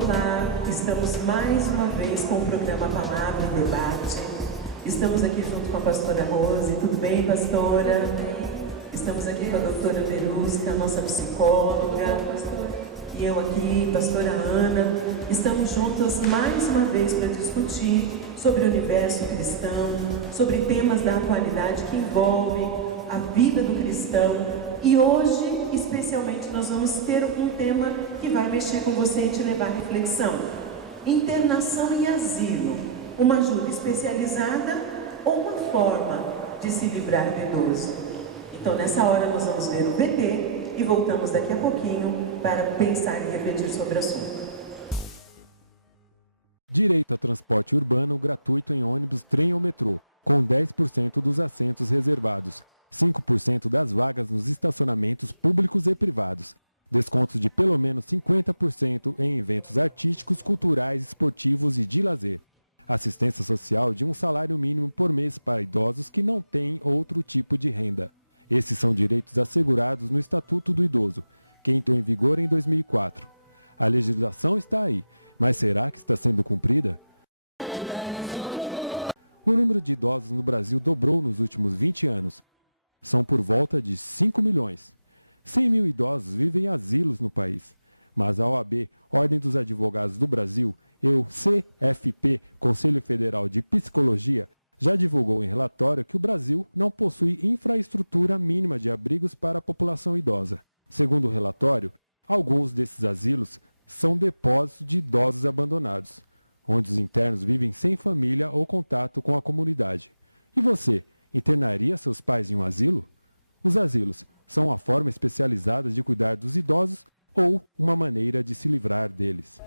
Olá, estamos mais uma vez com o programa Palavra em Debate. Estamos aqui junto com a pastora Rose. Tudo bem, pastora? Estamos aqui com a doutora Verusca, nossa psicóloga. E eu aqui, pastora Ana. Estamos juntas mais uma vez para discutir sobre o universo cristão, sobre temas da atualidade que envolvem a vida do cristão. E hoje, especialmente, nós vamos ter um tema que vai mexer com você e te levar à reflexão. Internação em asilo, uma ajuda especializada ou uma forma de se livrar do idoso? Então, nessa hora, nós vamos ver o VT e voltamos daqui a pouquinho para pensar e refletir sobre o assunto.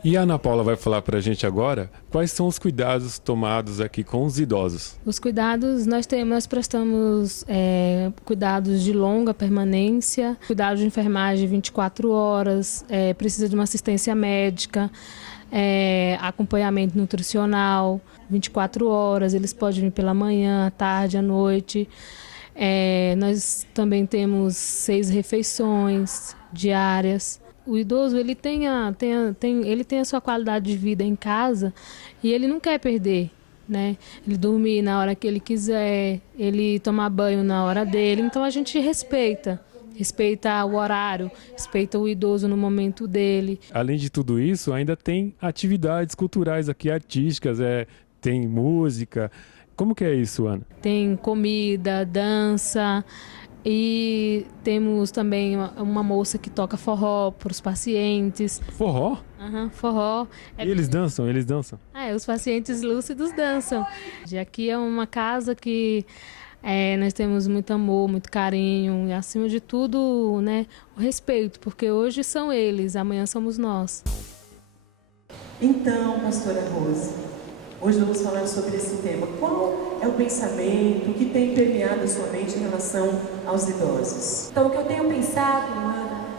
E a Ana Paula vai falar para a gente agora quais são os cuidados tomados aqui com os idosos. Os cuidados, nós prestamos cuidados de longa permanência, cuidados de enfermagem 24 horas, precisa de uma assistência médica, acompanhamento nutricional 24 horas, eles podem vir pela manhã, à tarde, à noite. Nós também temos 6 refeições diárias. O idoso ele tem a sua qualidade de vida em casa e ele não quer perder, né? Ele dormir na hora que ele quiser, ele tomar banho na hora dele, então a gente respeita o horário, respeita o idoso no momento dele. Além de tudo isso, ainda tem atividades culturais aqui, artísticas, tem música. Como que é isso, Ana? Tem comida, dança. E temos também uma moça que toca forró para os pacientes. Forró? Forró. E eles dançam? Os pacientes lúcidos dançam. Aqui é uma casa que nós temos muito amor, muito carinho e, acima de tudo, né, o respeito, porque hoje são eles, amanhã somos nós. Então, pastora Rose, hoje vamos falar sobre esse tema. Qual é o pensamento que tem permeado a sua mente em relação aos idosos? Então, o que eu tenho pensado,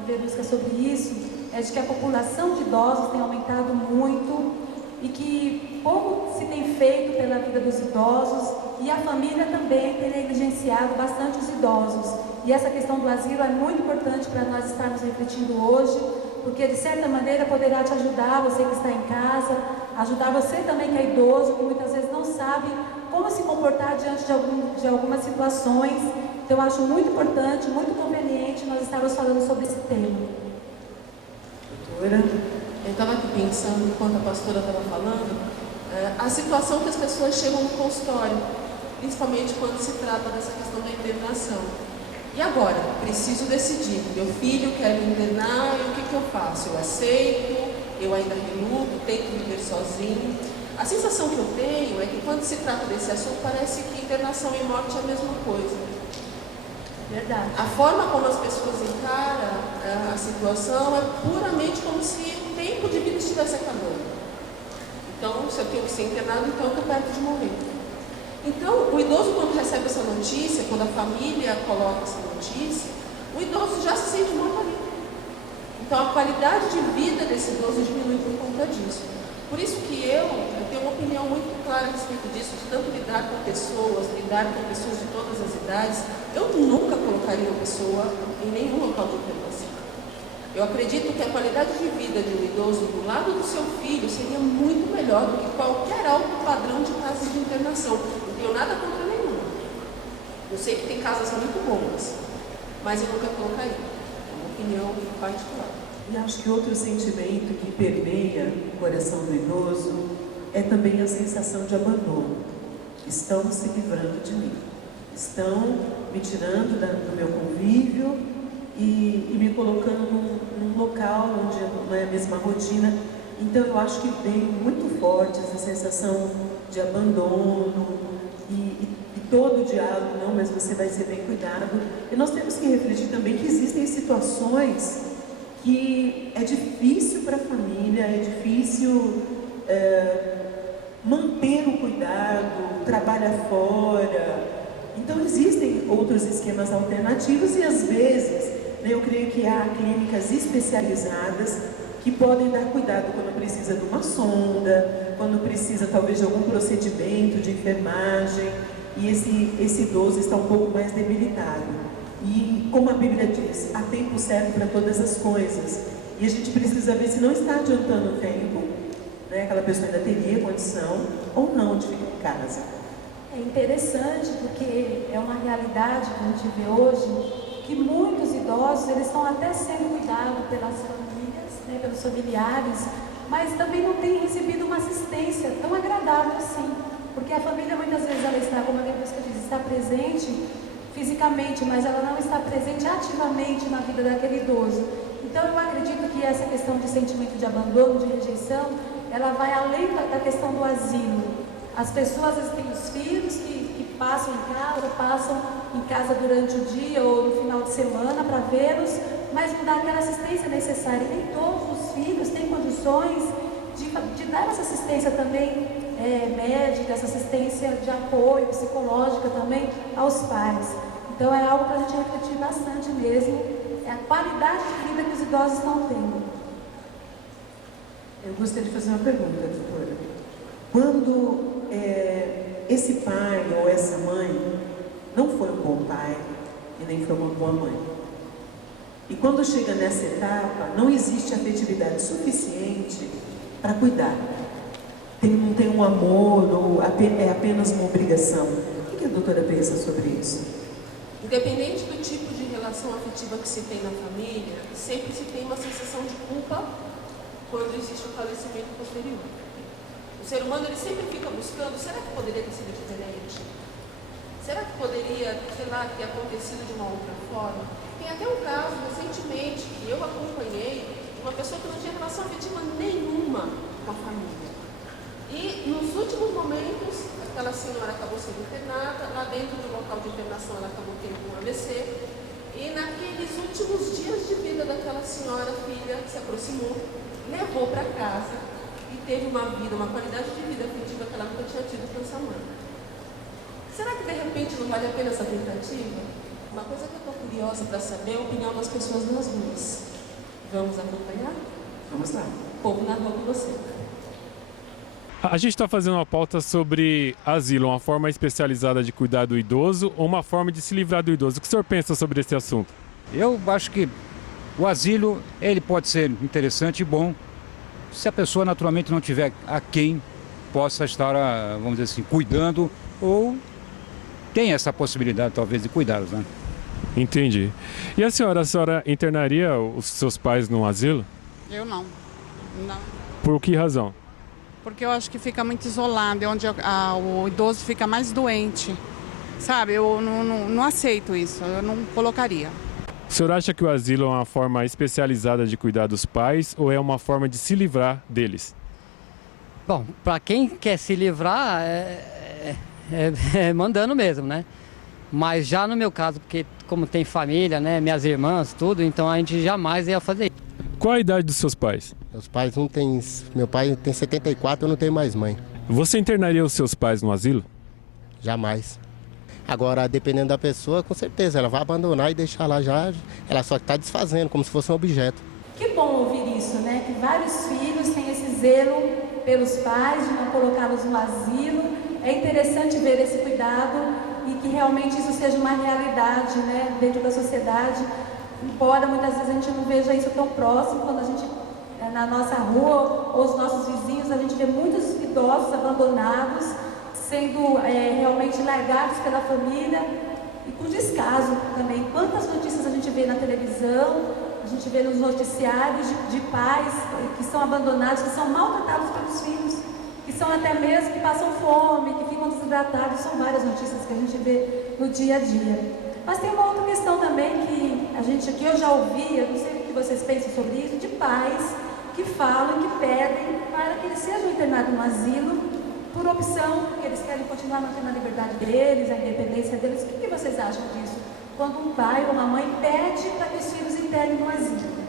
Verusca, sobre isso, é de que a população de idosos tem aumentado muito e que pouco se tem feito pela vida dos idosos e a família também tem negligenciado bastante os idosos. E essa questão do asilo é muito importante para nós estarmos refletindo hoje, porque de certa maneira poderá te ajudar, você que está em casa, ajudar você também que é idoso, que muitas vezes não sabe como se comportar diante de algumas situações. Então eu acho muito importante, muito conveniente nós estarmos falando sobre esse tema. Doutora? Eu estava aqui pensando, enquanto a pastora estava falando, a situação que as pessoas chegam no consultório, principalmente quando se trata dessa questão da internação. E agora? Preciso decidir. Meu filho quer me internar e o que eu faço? Eu aceito? Eu ainda reluto? Tento viver sozinho? A sensação que eu tenho é que quando se trata desse assunto, parece que internação e morte é a mesma coisa. Verdade. A forma como as pessoas encaram a situação é puramente como se o tempo de vida estivesse acabando. Então, se eu tenho que ser internado, então eu estou perto de morrer. Então, o idoso, quando recebe essa notícia, quando a família coloca essa notícia, o idoso já se sente morto ali. Então, a qualidade de vida desse idoso diminui por conta disso. Por isso que eu tenho uma opinião muito clara a respeito disso, de tanto lidar com pessoas de todas as idades. Eu nunca colocaria uma pessoa em nenhum local de internação. Eu acredito que a qualidade de vida de um idoso do lado do seu filho seria muito melhor do que qualquer alto padrão de casas de internação. Não tenho nada contra nenhuma. Eu sei que tem casas muito boas, mas eu nunca colocaria. É uma opinião particular. E acho que outro sentimento que permeia o coração do idoso é também a sensação de abandono. Estão se livrando de mim. Estão me tirando do meu convívio e me colocando num local onde não é a mesma rotina. Então eu acho que vem muito forte essa sensação de abandono e todo o diálogo, não, mas você vai ser bem cuidado. E nós temos que refletir também que existem situações que é difícil para a família, é difícil manter o cuidado, trabalha fora. Então existem outros esquemas alternativos e às vezes, né, eu creio que há clínicas especializadas que podem dar cuidado quando precisa de uma sonda, quando precisa talvez de algum procedimento de enfermagem e esse idoso está um pouco mais debilitado. E como a Bíblia diz, há tempo certo para todas as coisas. E a gente precisa ver se não está adiantando o tempo, né? Aquela pessoa ainda teria condição ou não de ficar em casa. É interessante porque é uma realidade que a gente vê hoje, que muitos idosos eles estão até sendo cuidados pelas famílias, né, pelos familiares, mas também não têm recebido uma assistência tão agradável assim. Porque a família muitas vezes ela está, como a Bíblia diz, está presente fisicamente, mas ela não está presente ativamente na vida daquele idoso. Então eu acredito que essa questão de sentimento de abandono, de rejeição, ela vai além da questão do asilo. As pessoas às vezes têm os filhos que passam em casa durante o dia ou no final de semana para vê-los, mas não dá aquela assistência necessária. E nem todos os filhos têm condições de dar essa assistência também médica, essa assistência de apoio psicológica também aos pais. Então é algo para a gente refletir bastante mesmo, é a qualidade de vida que os idosos estão tendo. Eu gostaria de fazer uma pergunta, doutora. Quando esse pai ou essa mãe não foi um bom pai e nem foi uma boa mãe, e quando chega nessa etapa, não existe afetividade suficiente para cuidar, não tem um amor ou é apenas uma obrigação. O que a doutora pensa sobre isso? Independente do tipo de relação afetiva que se tem na família, sempre se tem uma sensação de culpa quando existe o falecimento posterior. O ser humano ele sempre fica buscando, será que poderia ter sido diferente? Será que poderia, sei lá, ter acontecido de uma outra forma? Tem até um caso recentemente que eu acompanhei, uma pessoa que não tinha relação afetiva nenhuma com a família. E nos últimos momentos, aquela senhora acabou sendo internada, lá dentro do local de internação ela acabou tendo um AVC, e naqueles últimos dias de vida daquela senhora, a filha se aproximou, levou para casa e teve uma vida, uma qualidade de vida afetiva que ela nunca tinha tido com essa mãe. Será que de repente não vale a pena essa tentativa? Uma coisa que eu estou curiosa para saber é a opinião das pessoas nas ruas. Vamos acompanhar? Vamos lá. Povo na rua com você. A gente está fazendo uma pauta sobre asilo, uma forma especializada de cuidar do idoso ou uma forma de se livrar do idoso. O que o senhor pensa sobre esse assunto? Eu acho que o asilo ele pode ser interessante e bom se a pessoa naturalmente não tiver a quem possa estar, vamos dizer assim, cuidando ou tem essa possibilidade talvez de cuidá-los, né? Entendi. E a senhora internaria os seus pais num asilo? Eu não. Por que razão? Porque eu acho que fica muito isolado, é onde o idoso fica mais doente. Sabe, eu não aceito isso, eu não colocaria. O senhor acha que o asilo é uma forma especializada de cuidar dos pais ou é uma forma de se livrar deles? Bom, para quem quer se livrar, mandando mesmo, né? Mas já no meu caso, porque como tem família, né, minhas irmãs, tudo, então a gente jamais ia fazer isso. Qual a idade dos seus pais? Meus pais não têm... Meu pai tem 74, eu não tenho mais mãe. Você internaria os seus pais no asilo? Jamais. Agora, dependendo da pessoa, com certeza, ela vai abandonar e deixar lá já. Ela só está desfazendo, como se fosse um objeto. Que bom ouvir isso, né? Que vários filhos têm esse zelo pelos pais, de não colocá-los no asilo. É interessante ver esse cuidado e que realmente isso seja uma realidade, né, dentro da sociedade. embora muitas vezes a gente não veja isso tão próximo, quando a gente, na nossa rua ou os nossos vizinhos, a gente vê muitos idosos abandonados, sendo realmente largados pela família e com descaso também. Quantas notícias a gente vê na televisão, a gente vê nos noticiários de pais que são abandonados, que são maltratados pelos filhos, que são até mesmo que passam fome, que ficam desidratados. São várias notícias que a gente vê no dia a dia. Mas tem uma outra questão também que eu já ouvi, eu não sei o que vocês pensam sobre isso, de pais que falam, que pedem para que eles sejam internados no asilo por opção, porque eles querem continuar mantendo a liberdade deles, a independência deles. O que vocês acham disso? Quando um pai ou uma mãe pede para que os filhos internem no asilo?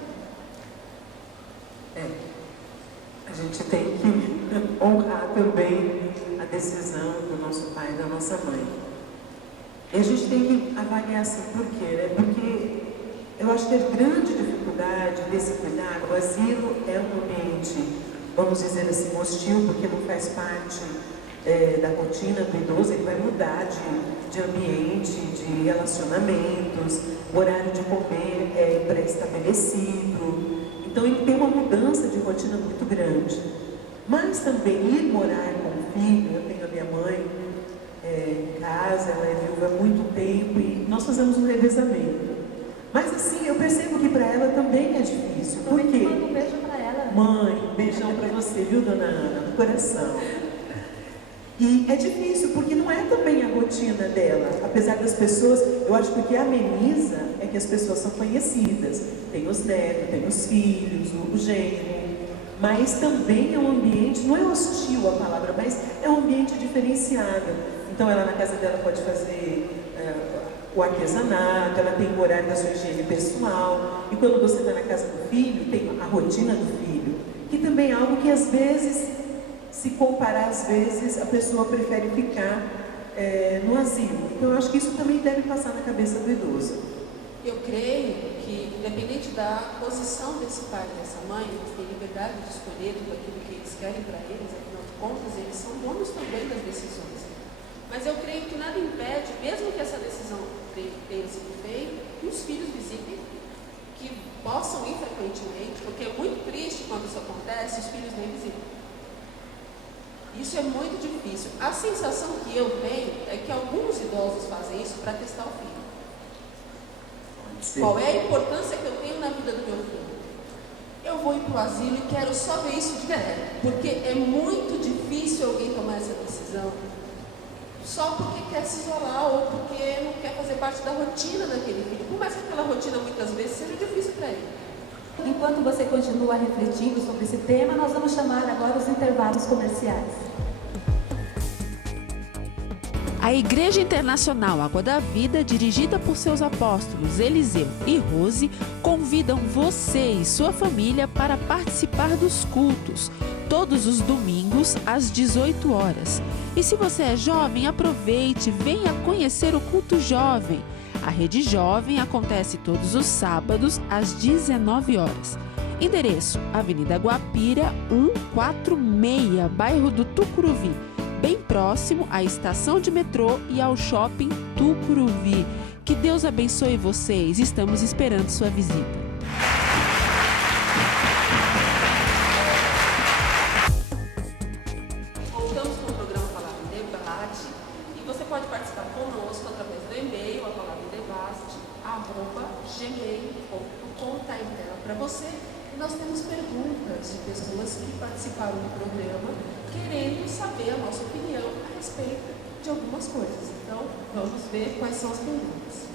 A gente tem que honrar também a decisão do nosso pai e da nossa mãe. E a gente tem que avaliar assim, por quê? Né? Porque eu acho que a grande dificuldade desse cuidado, o asilo é um ambiente, vamos dizer assim, hostil, porque não faz parte da rotina do idoso, ele vai mudar de ambiente, de relacionamentos, o horário de comer é pré-estabelecido, então ele tem uma mudança de rotina muito grande. Mas também ir morar com o filho, eu tenho a minha mãe em casa, ela é viúva há muito tempo e nós fazemos um revezamento. Mas assim, eu percebo que para ela também é difícil. Por quê? Manda um beijo para ela. Mãe, um beijão para você, viu, dona Ana? No coração. E é difícil, porque não é também a rotina dela. Apesar das pessoas, eu acho que o que ameniza é que as pessoas são conhecidas. Tem os netos, tem os filhos, o genro. Mas também é um ambiente, não é hostil a palavra, mas é um ambiente diferenciado. Então ela na casa dela pode fazer o artesanato, ela tem o horário da sua higiene pessoal. E quando você está na casa do filho, tem a rotina do filho, que também é algo que às vezes, se comparar às vezes, a pessoa prefere ficar no asilo. Então eu acho que isso também deve passar na cabeça do idoso. Eu creio que, independente da posição desse pai e dessa mãe, eles têm liberdade de escolher tudo aquilo que eles querem para eles, afinal de contas, eles são donos também das decisões. Mas eu creio que nada impede, mesmo que essa decisão tenha sido feita, que os filhos visitem, que possam ir frequentemente, porque é muito triste quando isso acontece, os filhos nem visitam. Isso é muito difícil. A sensação que eu tenho é que alguns idosos fazem isso para testar o filho. Sim. Qual é a importância que eu tenho na vida do meu filho? Eu vou ir para o asilo e quero só ver isso direto, porque é muito difícil alguém tomar essa decisão só porque quer se isolar ou porque não quer fazer parte da rotina daquele filho, por mais que aquela rotina muitas vezes seja difícil para ele. Enquanto você continua refletindo sobre esse tema, nós vamos chamar agora os intervalos comerciais. A Igreja Internacional Água da Vida, dirigida por seus apóstolos Eliseu e Rose, convidam você e sua família para participar dos cultos, todos os domingos às 18 horas. E se você é jovem, aproveite, venha conhecer o culto jovem. A Rede Jovem acontece todos os sábados às 19 horas. Endereço: Avenida Guapira, 146, bairro do Tucuruvi, bem próximo à estação de metrô e ao shopping Tucuruvi. Que Deus abençoe vocês, estamos esperando sua visita. Voltamos com o programa Palavra em Debate e você pode participar conosco através do e-mail, palavraemdebate@gmail.com, tá em tela para você. E nós temos perguntas de pessoas que participaram do programa querendo saber a nossa opinião a respeito de algumas coisas. Então, vamos ver quais são as perguntas.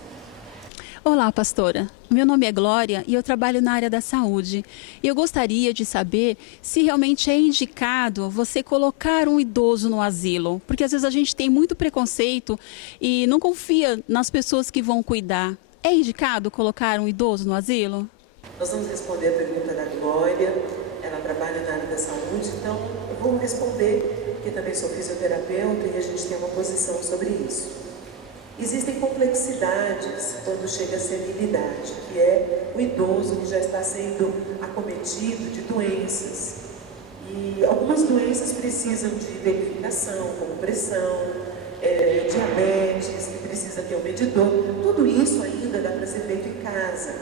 Olá, pastora. Meu nome é Glória e eu trabalho na área da saúde. E eu gostaria de saber se realmente é indicado você colocar um idoso no asilo. Porque às vezes a gente tem muito preconceito e não confia nas pessoas que vão cuidar. É indicado colocar um idoso no asilo? Nós vamos responder a pergunta da Glória. Ela trabalha na área da saúde, então eu vou responder, porque também sou fisioterapeuta e a gente tem uma posição sobre isso. Existem complexidades quando chega a senilidade, que é o idoso que já está sendo acometido de doenças. E algumas doenças precisam de verificação, como pressão, diabetes, que precisa ter um medidor. Tudo isso ainda dá para ser feito em casa.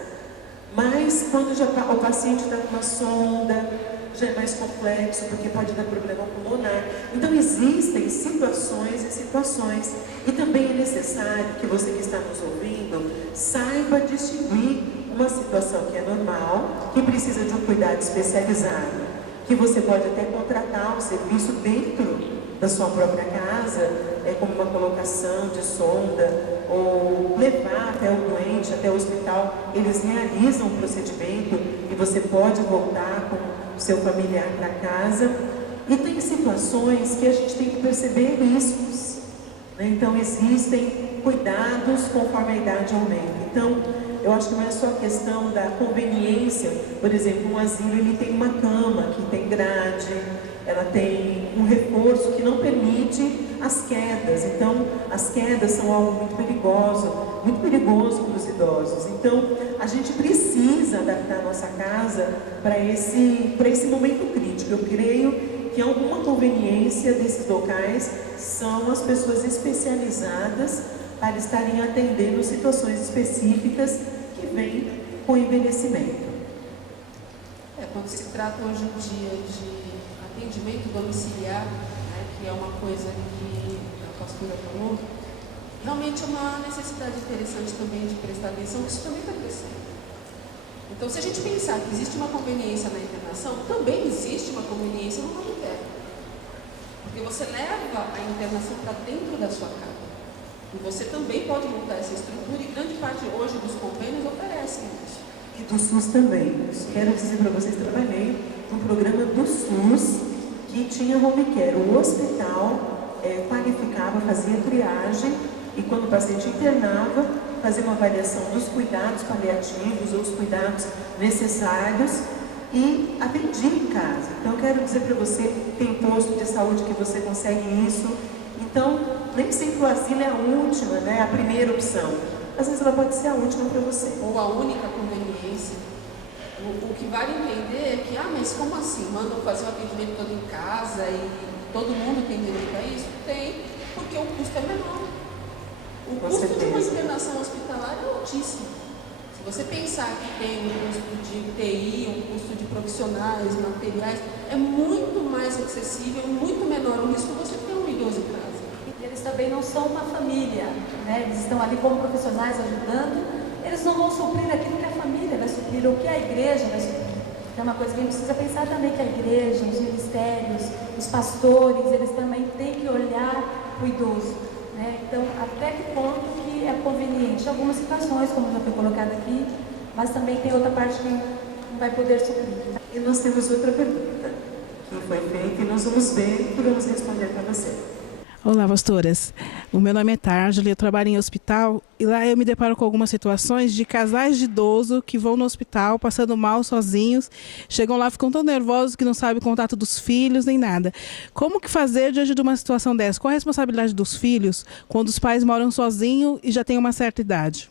Mas quando já o paciente está com uma sonda, já é mais complexo, porque pode dar problema pulmonar. Então existem situações e situações. E também é necessário que você que está nos ouvindo saiba distinguir uma situação que é normal, que precisa de um cuidado especializado, que você pode até contratar um serviço dentro da sua própria casa, como uma colocação de sonda, ou levar até o doente, até o hospital. Eles realizam um procedimento e você pode voltar com o seu familiar para casa. E tem situações que a gente tem que perceber riscos, né? Então existem cuidados conforme a idade aumenta. Então eu acho que não é só a questão da conveniência. Por exemplo, um asilo ele tem uma cama que tem grade, ela tem um reforço que não permite as quedas. Então, as quedas são algo muito perigoso para os idosos. Então, a gente precisa adaptar a nossa casa para esse momento crítico. Eu creio que alguma conveniência desses locais são as pessoas especializadas para estarem atendendo situações específicas que vêm com o envelhecimento. Quando se trata hoje em dia de atendimento domiciliar, né, que é uma coisa que a pastora falou, realmente é uma necessidade interessante também de prestar atenção, que isso também está crescendo. Então, se a gente pensar que existe uma conveniência na internação, também existe uma conveniência no home care. Porque você leva a internação para dentro da sua casa. E você também pode montar essa estrutura, e grande parte hoje dos convênios oferecem isso. E do SUS também. Quero dizer para vocês, trabalhei num programa do SUS que tinha home care. O hospital qualificava, fazia triagem, e quando o paciente internava, fazia uma avaliação dos cuidados paliativos ou os cuidados necessários e atendia em casa. Então eu quero dizer para você, tem posto de saúde que você consegue isso. Então, nem sempre o asilo é a última, né? A primeira opção. Às vezes ela pode ser a última para você. Ou a única conveniência. O que vale entender é que, mas como assim? Mandam fazer o atendimento todo em casa e todo mundo tem direito a isso? Tem, porque o custo é menor. O custo de uma internação hospitalar é altíssimo. Se você pensar que tem um custo de TI, um custo de profissionais, materiais, é muito mais acessível, muito menor o risco você ter um idoso em casa. Eles também não são uma família, né? Eles estão ali como profissionais ajudando, eles não vão suprir aquilo que a família vai suprir, ou que a igreja vai suprir. É uma coisa que a gente precisa pensar também, que a igreja, os ministérios, os pastores, eles também têm que olhar para o idoso, né? Então, até que ponto que é conveniente? Algumas situações, como já foi colocado aqui, mas também tem outra parte que não vai poder suprir. E nós temos outra pergunta que foi feita e nós vamos ver e vamos responder para você. Olá, pastoras. O meu nome é Tárgila, eu trabalho em hospital e lá eu me deparo com algumas situações de casais de idoso que vão no hospital passando mal sozinhos, chegam lá, ficam tão nervosos que não sabem o contato dos filhos nem nada. Como que fazer diante de uma situação dessa? Qual a responsabilidade dos filhos quando os pais moram sozinhos e já têm uma certa idade?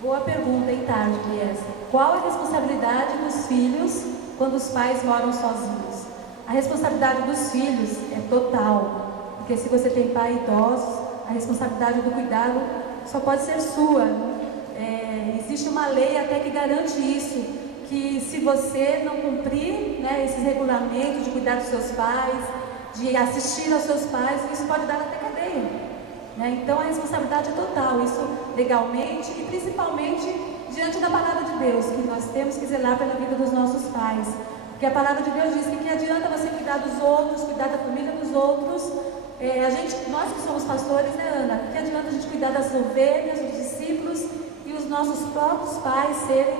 Boa pergunta, hein, Tárgila, essa. Qual a responsabilidade dos filhos quando os pais moram sozinhos? A responsabilidade dos filhos é total. Porque se você tem pai idosos, a responsabilidade do cuidado só pode ser sua. Existe uma lei até que garante isso, que se você não cumprir, né, esses regulamentos de cuidar dos seus pais, de assistir aos seus pais, isso pode dar até cadeia, né? Então a responsabilidade é total, isso legalmente e principalmente diante da palavra de Deus, que nós temos que zelar pela vida dos nossos pais. Porque a palavra de Deus diz que adianta você cuidar dos outros, cuidar da família dos outros. Nós que somos pastores, né, Ana? Que adianta a gente cuidar das ovelhas, dos discípulos e os nossos próprios pais serem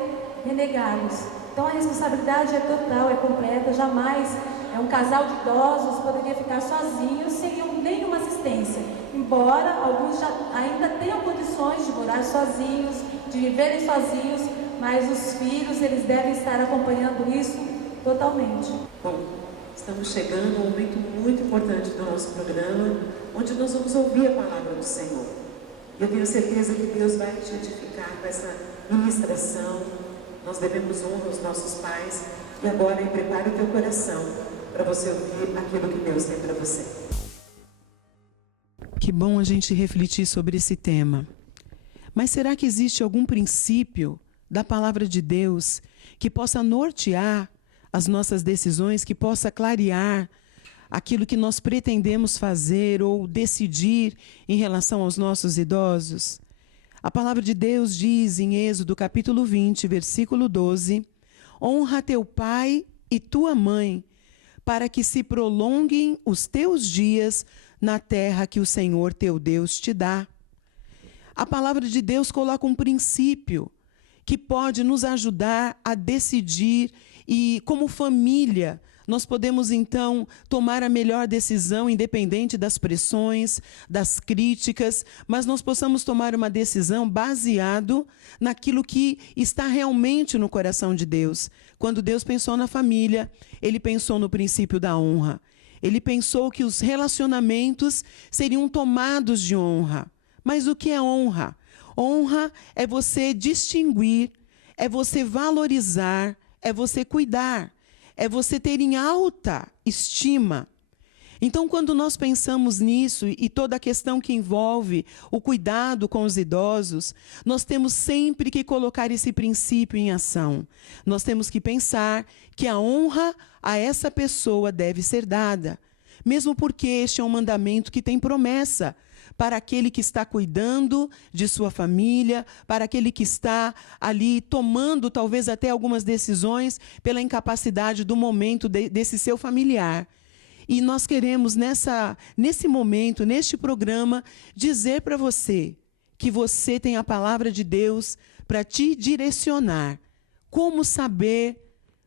renegados. Então a responsabilidade é total, é completa. Jamais um casal de idosos poderia ficar sozinho sem nenhuma assistência. Embora alguns já ainda tenham condições de morar sozinhos, de viverem sozinhos, mas os filhos, eles devem estar acompanhando isso totalmente. Bom, estamos chegando a um momento muito importante do nosso programa, onde nós vamos ouvir a palavra do Senhor. Eu tenho certeza que Deus vai te edificar com essa ministração. Nós devemos honra aos nossos pais. E agora, prepare o teu coração para você ouvir aquilo que Deus tem para você. Que bom a gente refletir sobre esse tema. Mas será que existe algum princípio da palavra de Deus, que possa nortear as nossas decisões, que possa clarear aquilo que nós pretendemos fazer ou decidir em relação aos nossos idosos. A palavra de Deus diz em Êxodo capítulo 20, versículo 12, honra teu pai e tua mãe, para que se prolonguem os teus dias na terra que o Senhor teu Deus te dá. A palavra de Deus coloca um princípio que pode nos ajudar a decidir e, como família, nós podemos, então, tomar a melhor decisão, independente das pressões, das críticas, mas nós possamos tomar uma decisão baseado naquilo que está realmente no coração de Deus. Quando Deus pensou na família, Ele pensou no princípio da honra. Ele pensou que os relacionamentos seriam tomados de honra. Mas o que é honra? Honra é você distinguir, é você valorizar, é você cuidar, é você ter em alta estima. Então, quando nós pensamos nisso e toda a questão que envolve o cuidado com os idosos, nós temos sempre que colocar esse princípio em ação. Nós temos que pensar que a honra a essa pessoa deve ser dada, mesmo porque este é um mandamento que tem promessa para aquele que está cuidando de sua família, para aquele que está ali tomando talvez até algumas decisões pela incapacidade do momento desse seu familiar. E nós queremos nesse momento, neste programa, dizer para você que você tem a palavra de Deus para te direcionar. Como saber,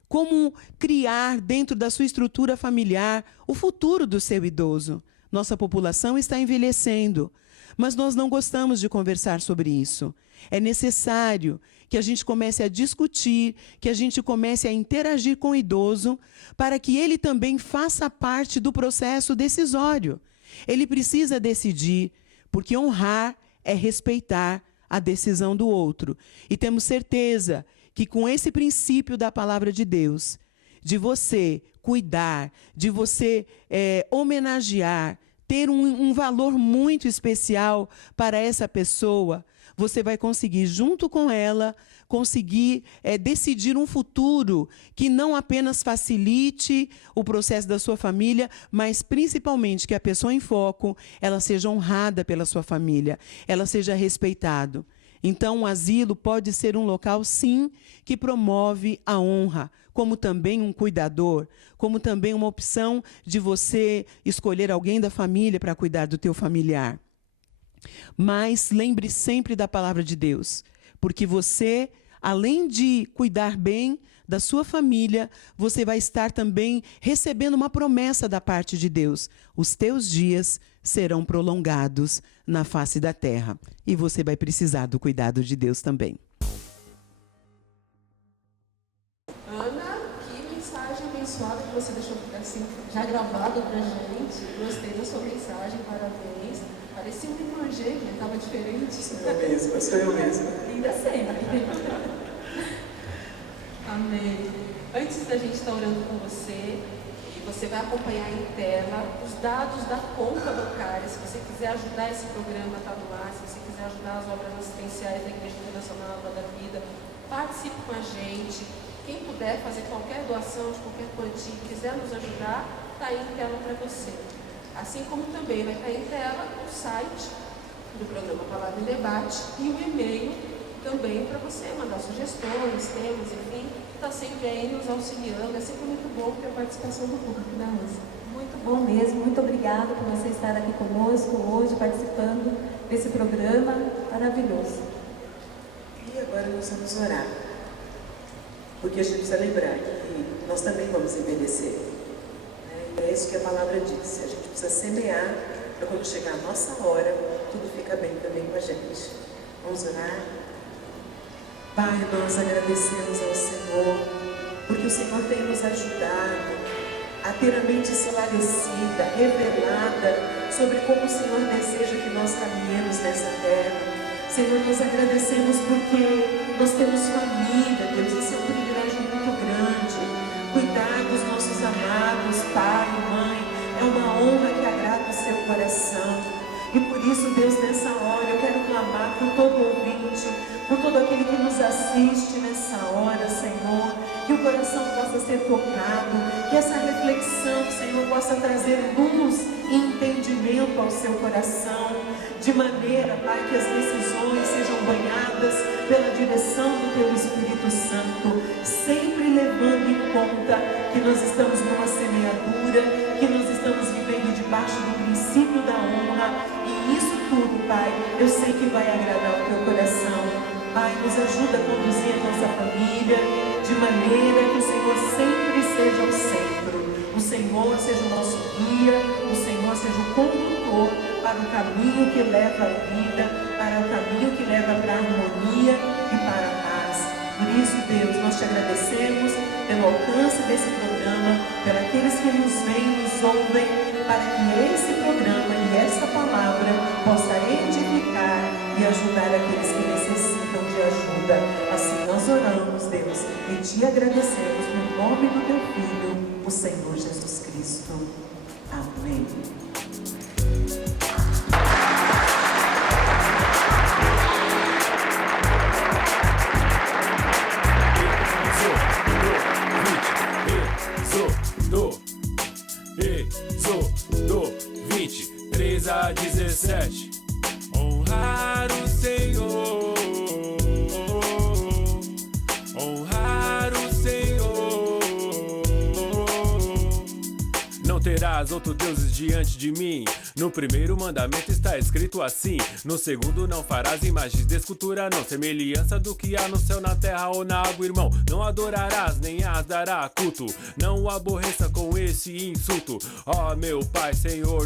como criar dentro da sua estrutura familiar o futuro do seu idoso. Nossa população está envelhecendo, mas nós não gostamos de conversar sobre isso. É necessário que a gente comece a discutir, que a gente comece a interagir com o idoso, para que ele também faça parte do processo decisório. Ele precisa decidir, porque honrar é respeitar a decisão do outro. E temos certeza que com esse princípio da palavra de Deus, de você cuidar, de você homenagear, ter um valor muito especial para essa pessoa, você vai conseguir, junto com ela, conseguir decidir um futuro que não apenas facilite o processo da sua família, mas principalmente que a pessoa em foco, ela seja honrada pela sua família, ela seja respeitada. Então, o asilo pode ser um local, sim, que promove a honra, como também um cuidador, como também uma opção de você escolher alguém da família para cuidar do teu familiar. Mas lembre sempre da palavra de Deus, porque você, além de cuidar bem da sua família, você vai estar também recebendo uma promessa da parte de Deus. Os teus dias serão prolongados na face da terra. E você vai precisar do cuidado de Deus também. Ana, que mensagem abençoada que você deixou assim, já gravado pra gente. Gostei da sua mensagem, parabéns. Parecia uma irmã gêmea, estava diferente. Sou eu mesma. Linda sempre. Amém. Antes da gente estar orando com você, você vai acompanhar em tela os dados da conta bancária. Se você quiser ajudar esse programa, está no ar. Se você quiser ajudar as obras assistenciais da Igreja Internacional Água da Vida, participe com a gente. Quem puder fazer qualquer doação de qualquer quantia e quiser nos ajudar, está aí em tela para você. Assim como também vai estar em tela o site do programa Palavra em Debate e o e-mail também para você mandar sugestões, temas, enfim, está sempre aí nos auxiliando. É sempre muito bom ter a participação do público, né, Rosa? Muito bom mesmo, muito obrigada por você estar aqui conosco hoje, participando desse programa maravilhoso. E agora nós vamos orar, porque a gente precisa lembrar que nós também vamos envelhecer. Né? E é isso que a palavra diz, a gente precisa semear para quando chegar a nossa hora, tudo fica bem também com a gente. Vamos orar? Pai, nós agradecemos ao Senhor, porque o Senhor tem nos ajudado a ter a mente esclarecida, revelada, sobre como o Senhor deseja que nós caminhemos nessa terra. Senhor, nós agradecemos porque nós temos família, Deus, esse é um privilégio muito grande. Cuidar dos nossos amados, pai e mãe, é uma honra que agrada o seu coração. E por isso, Deus, nessa hora, eu quero clamar por todo ouvinte, por todo aquele que nos assiste nessa hora, Senhor, que o coração possa ser tocado, que essa reflexão, Senhor, possa trazer luz e entendimento ao seu coração, de maneira, Pai, que as decisões sejam banhadas pela direção do Teu Espírito Santo, sempre levando em conta que nós estamos numa semeadura, que nós estamos vivendo debaixo do princípio da honra, e isso tudo, Pai, eu sei que vai agradar o Teu coração. Pai, nos ajuda a conduzir a nossa família de maneira que o Senhor sempre seja o centro, o Senhor seja o nosso guia, o Senhor seja o condutor para o caminho que leva à vida, para o caminho que leva para a harmonia e para a paz. Por isso, Deus, nós te agradecemos pelo alcance desse programa, pelos aqueles que nos veem, nos ouvem, para que esse programa e essa palavra possa edificar e ajudar aqueles que necessitam de ajuda. Assim nós oramos, Deus, e te agradecemos no nome do Teu Filho, o Senhor Jesus Cristo. Amém. Êxodo 23 a 17. Honrar o Senhor, honrar o Senhor. Não terás outro deuses diante de mim. No primeiro mandamento está escrito assim. No segundo, não farás imagens de escultura, não semelhança do que há no céu, na terra ou na água, irmão. Não adorarás, nem as dará culto. Não o aborreça com esse insulto. Ó meu Pai, Senhor,